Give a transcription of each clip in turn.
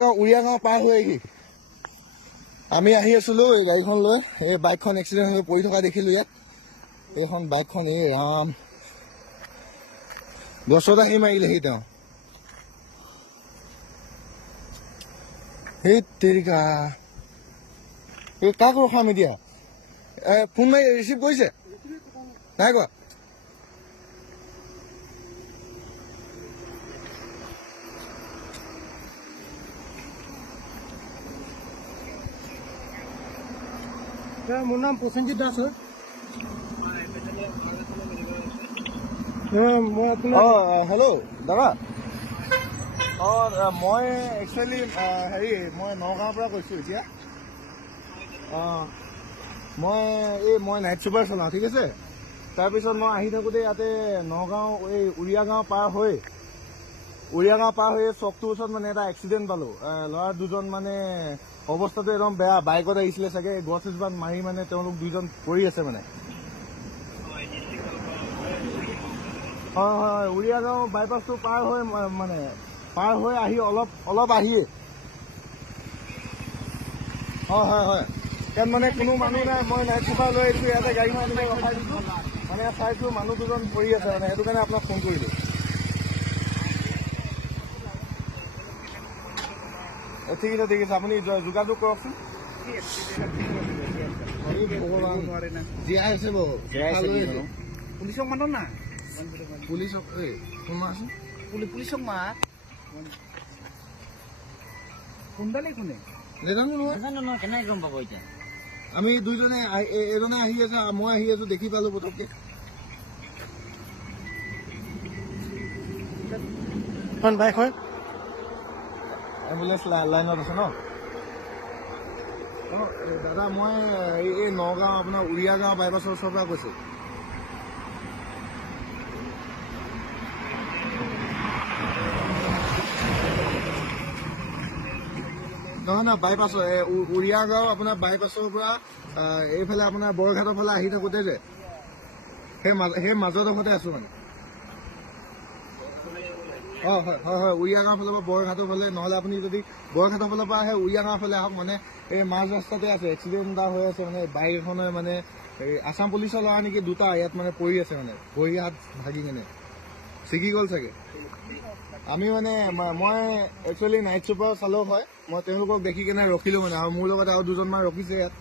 উৰিয়াগাঁও পাৰ হৈ আহি আমি আহি আছিলো এই গাড়ীখন লৈ এই বাইকখন এক্সিডেণ্ট হৈ পৰি থকা দেখিলো ইয়াত এইখন বাইকখন এই ৰাম গছত আহি মাৰিলেহি তেওঁ সেই তেৰিকা এই কাক ৰখাম এতিয়া ফোন মাৰি ৰিচিভ কৰিছে নাই কোৱা মোৰ নাম প্ৰসেনজিৎ দাস হয় হেল্ল' দাদা মই একচুৱেলি হেৰি মই নগাঁৱৰ পৰা কৈছোঁ এতিয়া মই নাইট ছুপাৰ চলাওঁ ঠিক আছে তাৰপিছত মই আহি থাকোঁতে ইয়াতে নগাঁও এই উৰিয়াগাঁও পাৰ হৈ চকটোৰ ওচৰত মানে এটা এক্সিডেণ্ট পালোঁ ল'ৰা দুজন মানে অৱস্থাটো একদম বেয়া বাইকত আহিছিলে চাগে গছ এজোপাত মাৰি মানে তেওঁলোক দুজন পৰি আছে মানে হয় হয় উৰিয়াগাঁও বাইপাছটো পাৰ হৈ আহি অলপ আহিয়ে হয় হয় ইয়াত মানে কোনো মানুহ নাই মই নাইট ছুপাৰ লৈ আহিছোঁ ইয়াতে গাড়ীখন আনিব ৰখাই দিছোঁ মানে চাইছোঁ মানুহ দুজন পৰি আছে মানে সেইটো কাৰণে আপোনাক ফোন কৰিলোঁ ঠিক আছে আপুনি যোগাযোগ কৰকচোন জীয়াই আছে বাৰু পুলিচক মাত না পুলিচক পুলিচক মাত কোনডালে কোনে নেজানো নহয় কেনেকে গম পাব এতিয়া আমি দুইজনে এজনে আহি আছে মই আহি আছো দেখি পালো পটককে বাইক হয় এম্বুলেন্স লাইনত আছে ন দাদা মই এই নগাঁও আপোনাৰ উৰিয়াগাঁও বাইপাছৰ ওচৰৰ পৰা কৈছো নহয় বাইপাছৰ উৰিয়াগাঁও আপোনাৰ বাইপাছৰ পৰা এইফালে আপোনাৰ বৰঘাটৰ ফালে আহি থাকোতে যে সেই মাজডোখৰতে আছো মানে হয় উৰিয়াগাঁও ফালৰ পৰা বৰঘাটৰ ফালে নহলে আপুনি যদি বৰঘাটৰ ফালৰ পৰা আহে উৰিয়াগাঁও ফালে আহক মানে এই মাজ ৰাস্তাতে আছে এক্সিডেণ্ট এটা হৈ আছে মানে বাইক এখনে মানে আছাম পুলিচৰ ল'ৰা নেকি দুটা ইয়াত মানে পৰি আছে মানে ভৰি হাত ভাগি কেনে ছিগি গ'ল চাগে আমি মানে মই একচুৱেলি নাইট ছুপাৰ চালক হয় মই তেওঁলোকক দেখি কেনে ৰখিলো মানে আৰু মোৰ লগত আৰু দুজনমান ৰখিছে ইয়াত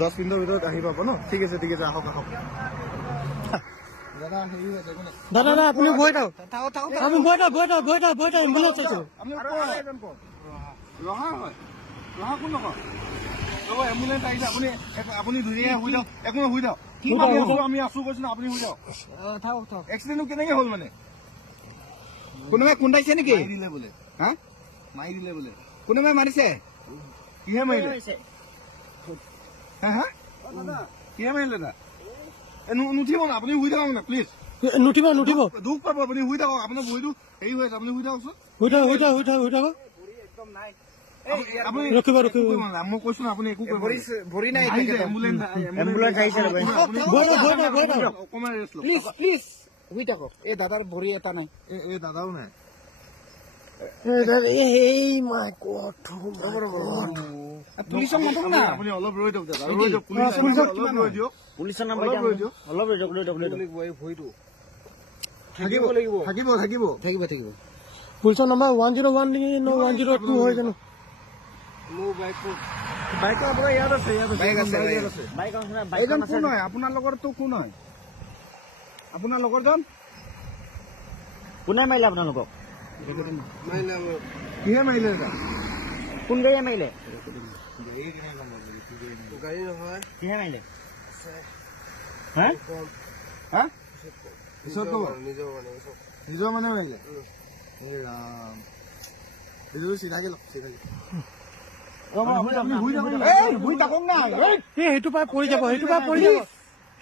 দহ মিনিটৰ ভিতৰত আহি পাব ন ঠিক আছে আহক দাদা আপুনি বৈ থাকক আমি বৈ থাক এম্বুলেন্স চাইছো ৰহা কোন নকওঁ এম্বুলেন্স আহিছে আপুনি ধুনীয়া শুই যাওক একো শুই যাওক আমি আছো কৈছো আপুনি শুই যাওক এক্সিডেণ্টটো কেনেকে হ'ল মানে কোনোবাই খুন্দাইছে নেকি দিলে বোলে মাৰি দিলে বোলে কোনোবাই মাৰিছে কিহে মাৰিলে কিহে মাৰিলে দা নুঠিব না আপুনি শুই থাকক না প্লিজ নুঠিব দুখ পাব আপুনি শুই থাকক আপোনাৰ ভৰিটো হেৰি হৈ আছে আপুনি শুই থাককচোন ৰখিব মই কৈছো আপুনি একো ভৰি নাই অকমান ৰেষ্ট লওক প্লিজ শুই থাকক এই দাদাৰ ভৰি এটা নাই এই দাদাও নাই পুলিচক মাতক না আপুনি অলপ ৰৈ দিয়ক দাদা পুলিচৰ নাম থাকিব পুলিচৰ নাম্বাৰ 101 নেকি 102 হয় জানো বাইক আপোনাৰ ইয়াত আছে এইজন কোন হয় আপোনাৰ লগৰতো কোন হয় আপোনাৰ লগৰজন কোনে মাৰিলে আপোনালোকক কিহে মাৰিলে দাদা কোন গাড়ীয়ে মাৰিলে গাড়ী নহয় কিহে মাৰিলে নিজৰ মানে মাৰিলে চিধাকে সেইটো পাই পৰি যাব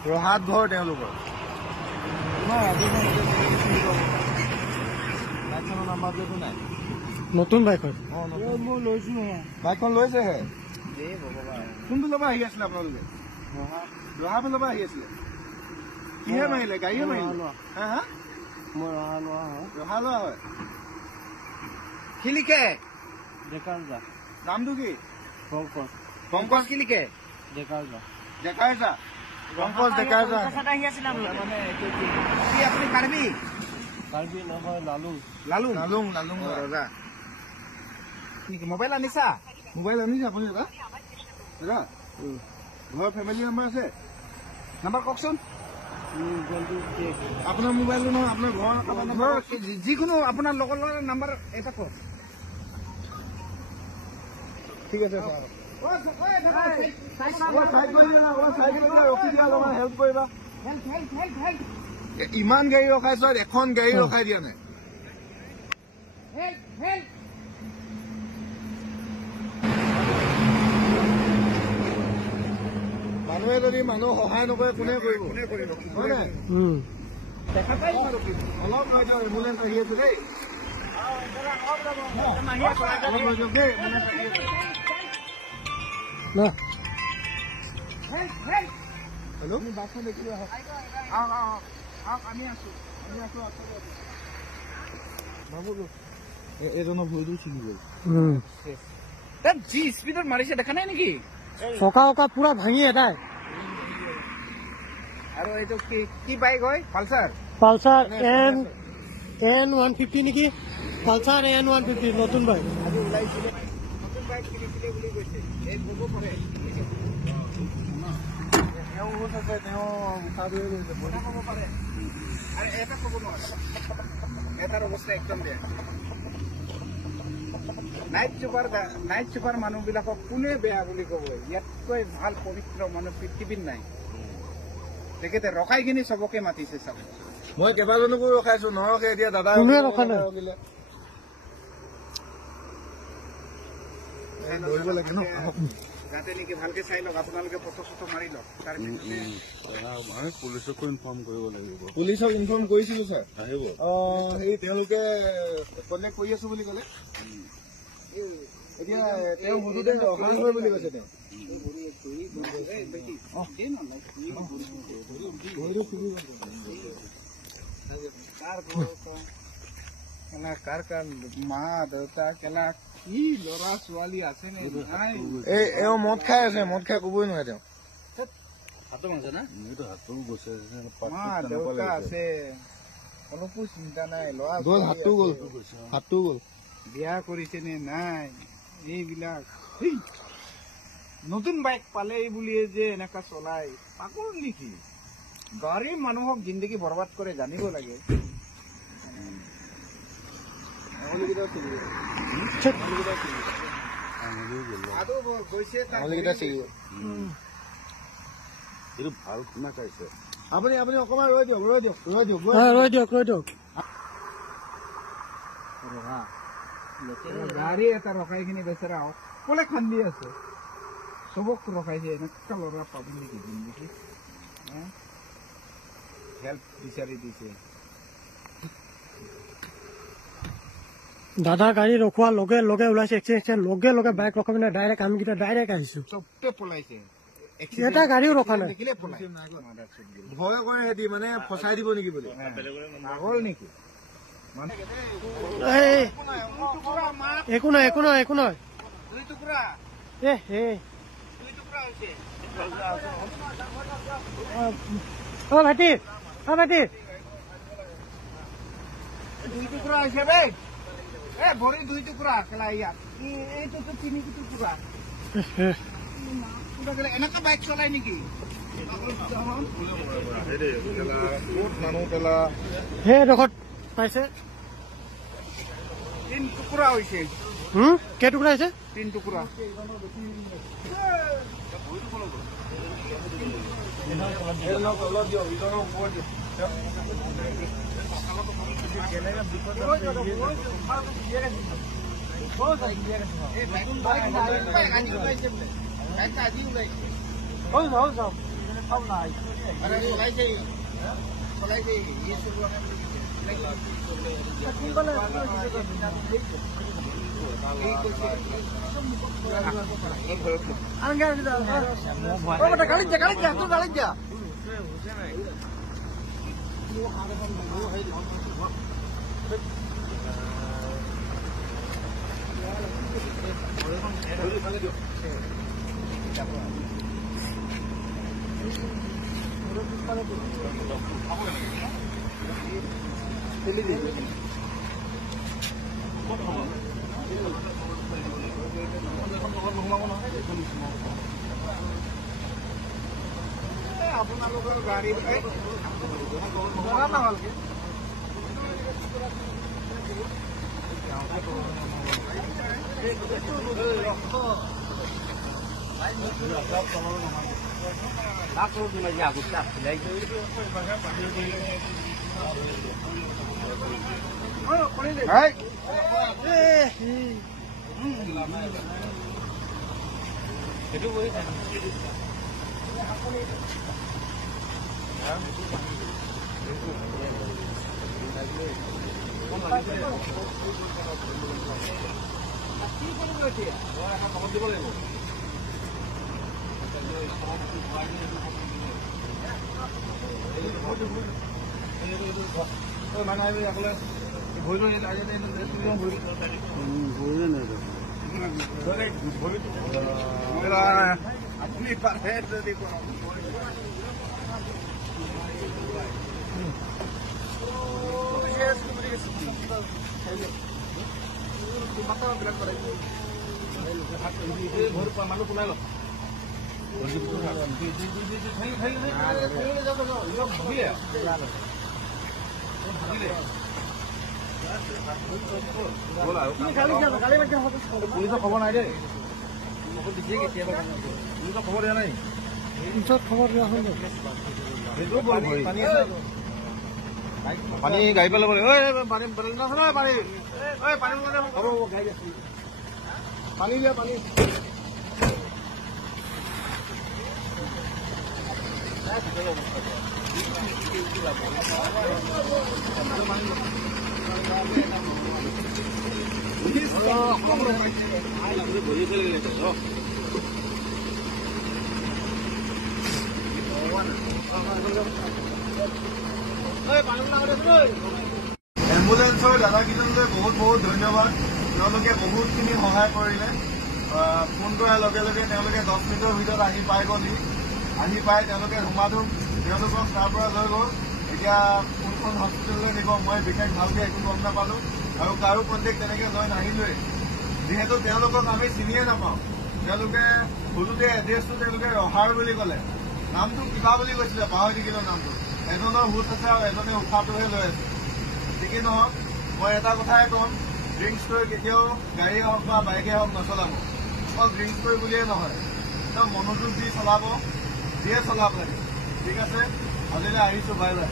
ৰহাত ঘৰ তেওঁলোকৰ নতুন বাইক হয় বাইকখন লৈছেহে কোনটো ল'ব আহি আছিলে আপোনালোকে ৰহা ফালৰ পৰা আহি আছিলে কিহে মাৰিলে গাড়ীয়ে মাৰিলে মই ৰহা লোৱা হয়। ৰহা লোৱা হয়। কি লিখে? ডেকাৰ যা। নামটো কি? পংকজ। পংকজ কি লিখে? ডেকাৰ যা। ডেকাৰ যা। পংকজ ডেকাৰ যা। কি আপুনি কাৰ্বি? কাৰ্বি নহয়, লালুং। লালুং লালুং লালুং ৰজা নেকি? মোবাইল আনিছা? মোবাইল আনিছে আপুনি দাদা? দাদা ঘৰৰ ফেমিলি মেম্বাৰ আছে? নাম্বাৰ কওকচোন। আপোনাৰ মোবাইলটো নহয়, আপোনাৰ ঘৰৰ যিকোনো আপোনাৰ লগৰ ল'ৰাৰ নাম্বাৰ এটা কওক। ঠিক আছে ছাৰ। ইমান গাড়ী ৰখাইছ, এখন গাড়ী ৰখাই দিয়া নাই। মানুহে যদি মানুহ সহায় নকৰে কোনে কৰিব? হয় নাই? অলপ ৰৈ দিয়ক, এম্বুলেঞ্চ আহি আছে দেই। অলপ ৰৈ দিয়ক দেই, এম্বুলেঞ্চ আহি আছে। হেল্ল', বাছখন দেখিলো আহক। আমি আছো বাবু এজনৰ ভৰিটো ছিঙি গ'ল। যি স্পীডত মাৰিছে দেখা নাই নেকি? চকা অকা পুৰা ভাঙি এটাই। আৰু এইটো কি বাইক হয়? পালচাৰ। পালচাৰ N150 নেকি? পালচাৰ N150 নতুন বাইক। আজি ওলাইছিলে, নতুন বাইক কিনিছিলে বুলি কৈছে। এই ক'ব পাৰে তেওঁ বহুত আছে, তেওঁ উঠা ধৰি গৈছে। কথা ক'ব পাৰে আৰু এটা ক'ব নোৱাৰে। এটাৰ অৱস্থা একদম বেয়া। নাইট চুপাৰ মানুহবিলাকক কোনে বেয়া বুলি ক'ব? ইয়াতকৈ ভাল পবিত্ৰ মানুহ পৃথিৱীত নাই। তেখেতে ৰখাই কিনি চবকে মাতিছে চাব। মই কেইবাজনকো ৰখাইছো, নৰখে এতিয়া দাদা ৰখা নাই। দৌৰিব লাগে ন। যাতে নেকি ভালকে চাই লওক, আপোনালোকে ফটো চটো মাৰি লওক। আমি পুলিচকো ইনফৰ্ম কৰিব লাগিব। পুলিচক ইনফৰ্ম কৰিছিলো ছাৰ। আহিব। সেই তেওঁলোকে কণ্টেক্ট কৰি আছো বুলি ক'লে। এতিয়া তেওঁ সুধোতে অহা হয় বুলি কৈছে। তেওঁ কাৰ মা দেউতা কেলা কি ল'ৰা ছোৱালী আছে নে নাই? এওঁ মদ খাই আছে, মদ খাই কবই নোৱাৰে তেওঁ। মা দেউতা আছে, অলপো চিন্তা নাই। ল'ৰা গ'ল, হাতটো গ'ল, হাতটো গ'ল। বিয়া কৰিছে নে নাই এইবিলাক। নতুন বাইক পালে বুলিয়ে যে এনেকা চলাই, পাগল নেকি? গাড়ী মানুহক জিন্দগী বৰবাদ কৰে, জানিব লাগে। এইটো ভাল শুনা খাইছে। আপুনি অকমান ৰৈ দিয়ক। ৰৈ দিয়ক। গাড়ী এটা ৰখাই কিনি বেচেৰা অকলে খান্দি আছে, চবক ৰখাইছে। এনেকা ল'ৰা পাব নেকি জিন্দগী? হেল্প বিচাৰি দিছে। দাদা গাড়ী ৰখোৱাৰ লগে লগে ওলাইছে, এক্সিডেণ্ট লগে লগে বাইক ৰখাব নাই, ডাইৰেক্ট আমিকেইটা ডাইৰেক্ট আহিছো। চবতে পলাইছে, এটা গাড়ীও ৰখা নাই। দেখিলে পলাই। ভয় কৰে সিহঁতি, মানে ফচাই দিব নেকি বুলি। পাগল নেকি? একো নহয়। দুই টুকুৰা ভাইটি দুই টুকুৰা হৈছে বে। ভৰি দুই টুকুৰা কেলা ইয়াত। এইটোতো তিনি টুকুৰা। এনেকা বাইক চলাই নেকি? সেইডোখৰত পাইছে। 3 টুকুৰা হৈছে। কেইটুকুৰা হৈছে? 3 টুকুৰা। আপোনালোকৰ গাড়ী ভালকে আপুনি পাৰে যদি পুলিচৰ খবৰ নাই দেই পুলিচৰ খবৰ দিয়া নাই পানী গাড়ী পেলাব পানী দিয়া পানী এম্বুলেন্সৰ দাদাকেইজনলৈ বহুত বহুত ধন্যবাদ। তেওঁলোকে বহুতখিনি সহায় কৰিলে। ফোন কৰাৰ লগে লগে তেওঁলোকে 10 মিনিটৰ ভিতৰত আহি পাই গ'লহি। আহি পাই তেওঁলোকে ধুমাধুম তেওঁলোকক তাৰ পৰা লৈ গ'ল। এতিয়া কোনখন হস্পিটেললৈ নিব মই বিশেষ ভালকৈ একো গম নাপালোঁ আৰু কাৰো কণ্টেক্ট তেনেকৈ লৈ নাহিলোৱেই। যিহেতু তেওঁলোকক আমি চিনিয়ে নাপাওঁ। তেওঁলোকে সুধোতে এড্ৰেছটো তেওঁলোকে ৰহাৰ বুলি ক'লে। নামটো কিবা বুলি কৈছিলে, পাহৰি থাকিলোঁ নামটো। এজনৰ হুচ আছে আৰু এজনে উশাহটোহে লৈ আছে। ঠিকেই নহওক, মই এটা কথাই ক'ম, ড্ৰিংকছ কৰি কেতিয়াও গাড়ীয়ে হওক বা বাইকে হওক নচলাব। অকল ড্ৰিংকছ কৰি বুলিয়ে নহয়, একদম মনোযোগ দি চলাব, যিয়ে চলাব লাগে। ঠিক আছে, আজিলৈ আহিছোঁ, বাই বাই।